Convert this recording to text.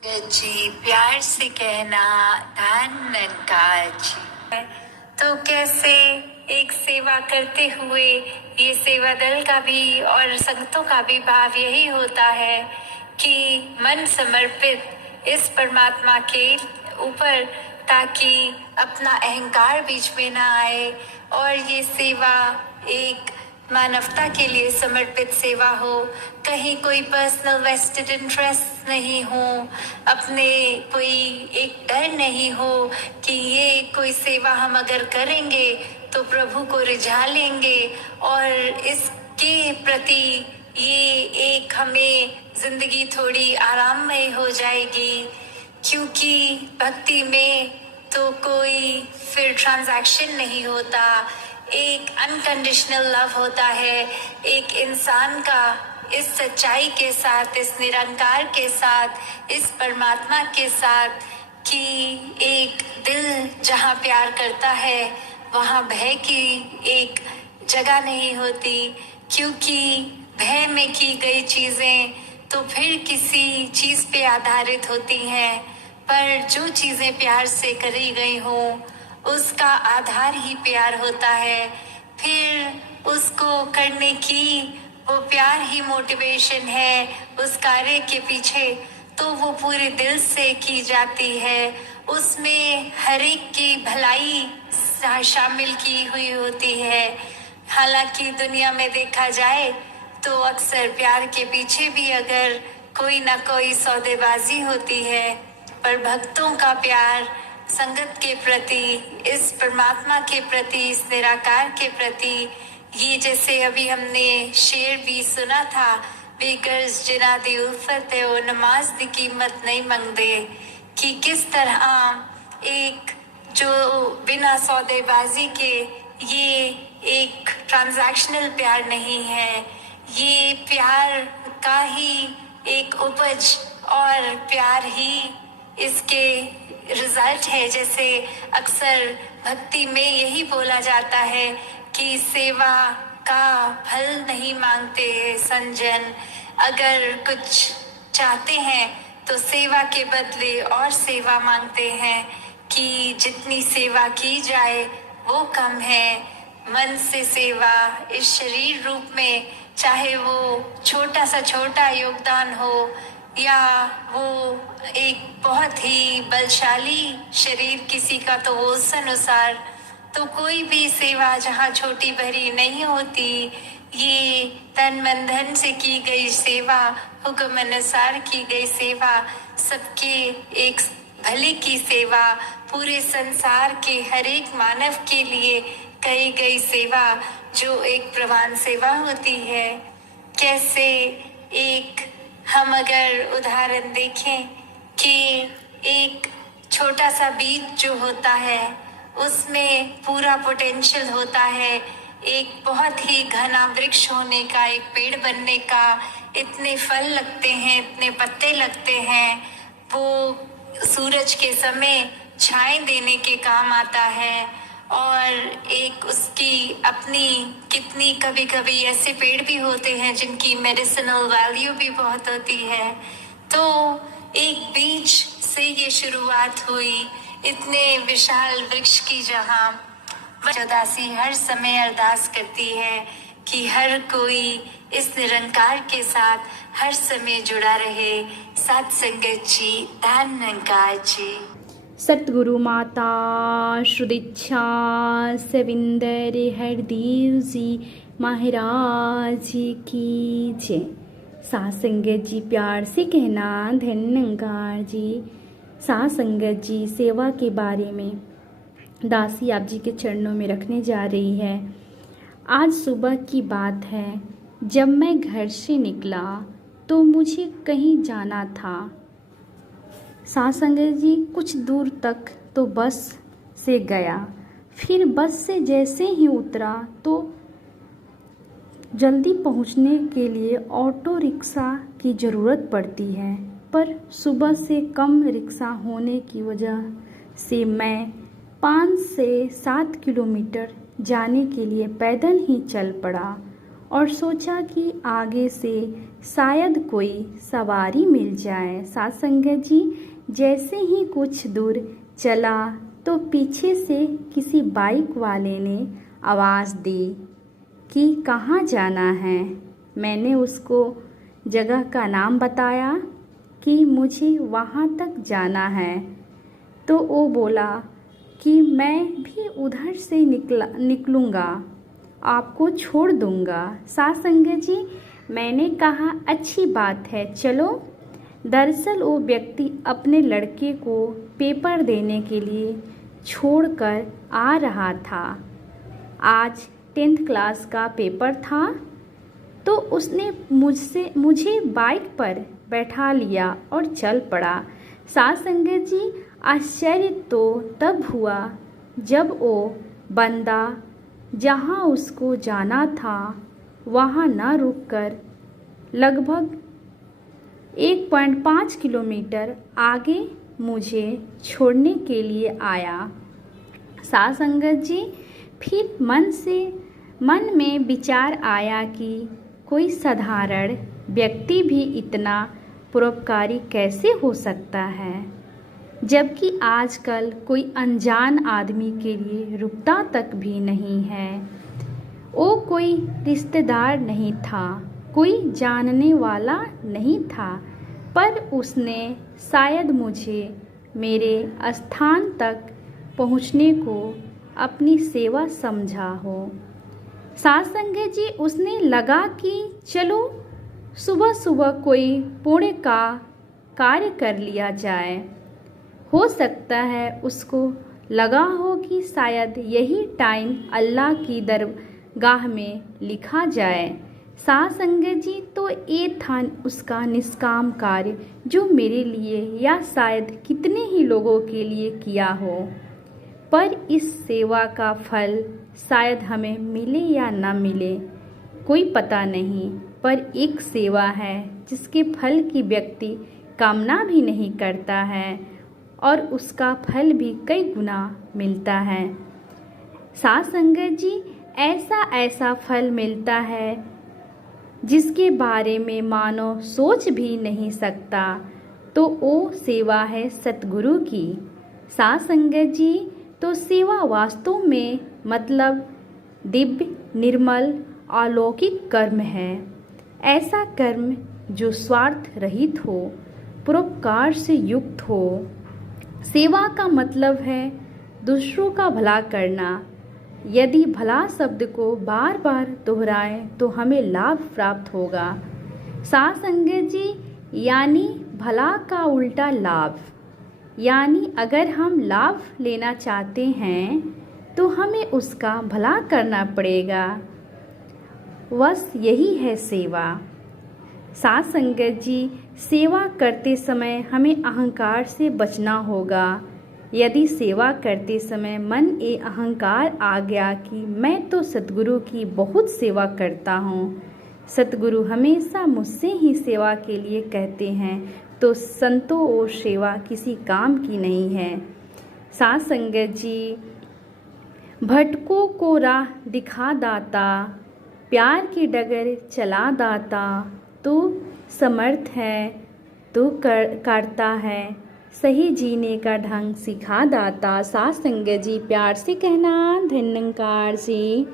जी प्यार से कहना धन्यकार जी। तो कैसे एक सेवा करते हुए ये सेवा दल का भी और संगतों का भी भाव यही होता है कि मन समर्पित इस परमात्मा के ऊपर, ताकि अपना अहंकार बीच में ना आए और ये सेवा एक मानवता के लिए समर्पित सेवा हो। कहीं कोई पर्सनल वेस्टेड इंटरेस्ट नहीं हो, अपने कोई एक डर नहीं हो कि ये कोई सेवा हम अगर करेंगे तो प्रभु को रिझा लेंगे और इसके प्रति ये एक हमें जिंदगी थोड़ी आराममय हो जाएगी। क्योंकि भक्ति में तो कोई फिर ट्रांजैक्शन नहीं होता, एक अनकंडीशनल लव होता है एक इंसान का इस सच्चाई के साथ, इस निरंकार के साथ, इस परमात्मा के साथ, कि एक दिल जहाँ प्यार करता है वहाँ भय की एक जगह नहीं होती। क्योंकि भय में की गई चीजें तो फिर किसी चीज पे आधारित होती हैं, पर जो चीजें प्यार से करी गई हों उसका आधार ही प्यार होता है। फिर उसको करने की वो प्यार ही मोटिवेशन है उस कार्य के पीछे, तो वो पूरे दिल से की जाती है। उसमें हर एक की भलाई शामिल की हुई होती है। हालांकि दुनिया में देखा जाए तो अक्सर प्यार के पीछे भी अगर कोई ना कोई सौदेबाजी होती है, पर भक्तों का प्यार संगत के प्रति, इस परमात्मा के प्रति, इस निराकार के प्रति, ये जैसे अभी हमने शेर भी सुना था, बेगर्स जिना दी उल्फत है वो नमाज दी कीमत नहीं मांगते, कि किस तरह एक जो बिना सौदेबाजी के, ये एक ट्रांजैक्शनल प्यार नहीं है, ये प्यार का ही एक उपज और प्यार ही इसके रिजल्ट है। जैसे अक्सर भक्ति में यही बोला जाता है कि सेवा का फल नहीं मांगते संजन, अगर कुछ चाहते हैं तो सेवा के बदले और सेवा मांगते हैं, कि जितनी सेवा की जाए वो कम है। मन से सेवा इस शरीर रूप में, चाहे वो छोटा सा छोटा योगदान हो या वो एक बहुत ही बलशाली शरीर किसी का, तो वो उस अनुसार, तो कोई भी सेवा जहाँ छोटी बड़ी नहीं होती, ये तन मन धन से की गई सेवा, हुक्म अनुसार की गई सेवा, सबके एक भले की सेवा, पूरे संसार के हर एक मानव के लिए कही गई सेवा, जो एक प्रवान सेवा होती है। कैसे एक हम अगर उदाहरण देखें कि एक छोटा सा बीज जो होता है उसमें पूरा पोटेंशियल होता है एक बहुत ही घना वृक्ष होने का, एक पेड़ बनने का, इतने फल लगते हैं, इतने पत्ते लगते हैं, वो सूरज के समय छाएं देने के काम आता है। और एक उसकी अपनी कितनी, कभी कभी ऐसे पेड़ भी होते हैं जिनकी मेडिसिनल वैल्यू भी बहुत होती है। तो एक बीज से ये शुरुआत हुई इतने विशाल वृक्ष की, जहाँ उदासी हर समय अरदास करती है कि हर कोई इस निरंकार के साथ हर समय जुड़ा रहे। साथ संगत जी, धन्यकार जी। सतगुरु माता श्रुदीक्षा सविंदर हरदेव जी महाराज की जय। साथ संगत जी प्यार से कहना धन्यकार जी। साथ संगत जी सेवा के बारे में दासी आप जी के चरणों में रखने जा रही है। आज सुबह की बात है, जब मैं घर से निकला तो मुझे कहीं जाना था। साथ संगत जी कुछ दूर तक तो बस से गया, फिर बस से जैसे ही उतरा तो जल्दी पहुंचने के लिए ऑटो रिक्शा की ज़रूरत पड़ती है, पर सुबह से कम रिक्शा होने की वजह से मैं 5 से 7 किलोमीटर जाने के लिए पैदल ही चल पड़ा और सोचा कि आगे से शायद कोई सवारी मिल जाए। साथ संगत जी, जैसे ही कुछ दूर चला तो पीछे से किसी बाइक वाले ने आवाज़ दी कि कहाँ जाना है। मैंने उसको जगह का नाम बताया कि मुझे वहाँ तक जाना है, तो वो बोला कि मैं भी उधर से निकलूँगा, आपको छोड़ दूँगा। साथ संगत जी, मैंने कहा अच्छी बात है, चलो। दरअसल वो व्यक्ति अपने लड़के को पेपर देने के लिए छोड़कर आ रहा था। आज 10th क्लास का पेपर था, तो उसने मुझे बाइक पर बैठा लिया और चल पड़ा। साथ संगत जी, आश्चर्य तो तब हुआ जब वो बंदा जहाँ उसको जाना था वहाँ न रुककर लगभग 1.5 किलोमीटर आगे मुझे छोड़ने के लिए आया। साथ संगत जी, फिर मन में विचार आया कि कोई साधारण व्यक्ति भी इतना परोपकारी कैसे हो सकता है, जबकि आजकल कोई अनजान आदमी के लिए रुकता तक भी नहीं है। वो कोई रिश्तेदार नहीं था, कोई जानने वाला नहीं था, पर उसने शायद मुझे मेरे स्थान तक पहुंचने को अपनी सेवा समझा हो। साथ संगत जी, उसने लगा कि चलो सुबह सुबह कोई पुण्य का कार्य कर लिया जाए। हो सकता है उसको लगा हो कि शायद यही टाइम अल्लाह की दरगाह में लिखा जाए। साथ संगत जी, तो ये था उसका निष्काम कार्य जो मेरे लिए या शायद कितने ही लोगों के लिए किया हो। पर इस सेवा का फल शायद हमें मिले या ना मिले, कोई पता नहीं, पर एक सेवा है जिसके फल की व्यक्ति कामना भी नहीं करता है और उसका फल भी कई गुना मिलता है। साथ संगत जी, ऐसा फल मिलता है जिसके बारे में मानव सोच भी नहीं सकता, तो वो सेवा है सतगुरु की। साथ संगत जी, तो सेवा वास्तव में मतलब दिव्य, निर्मल, अलौकिक कर्म है। ऐसा कर्म जो स्वार्थ रहित हो, परोपकार से युक्त हो। सेवा का मतलब है दूसरों का भला करना। यदि भला शब्द को बार बार दोहराएं तो हमें लाभ प्राप्त होगा। साथ संगत जी, यानी भला का उल्टा लाभ, यानी अगर हम लाभ लेना चाहते हैं तो हमें उसका भला करना पड़ेगा। बस यही है सेवा। साथ संगत जी, सेवा करते समय हमें अहंकार से बचना होगा। यदि सेवा करते समय मन में अहंकार आ गया कि मैं तो सतगुरु की बहुत सेवा करता हूँ, सतगुरु हमेशा मुझसे ही सेवा के लिए कहते हैं, तो संतों और सेवा किसी काम की नहीं है। साथ संगत जी, भटकों को राह दिखा दाता, प्यार की डगर चला दाता, तू समर्थ है, तू करता है, सही जीने का ढंग सिखा दाता। साथ संगत जी, प्यार से कहना धन्यकार जी।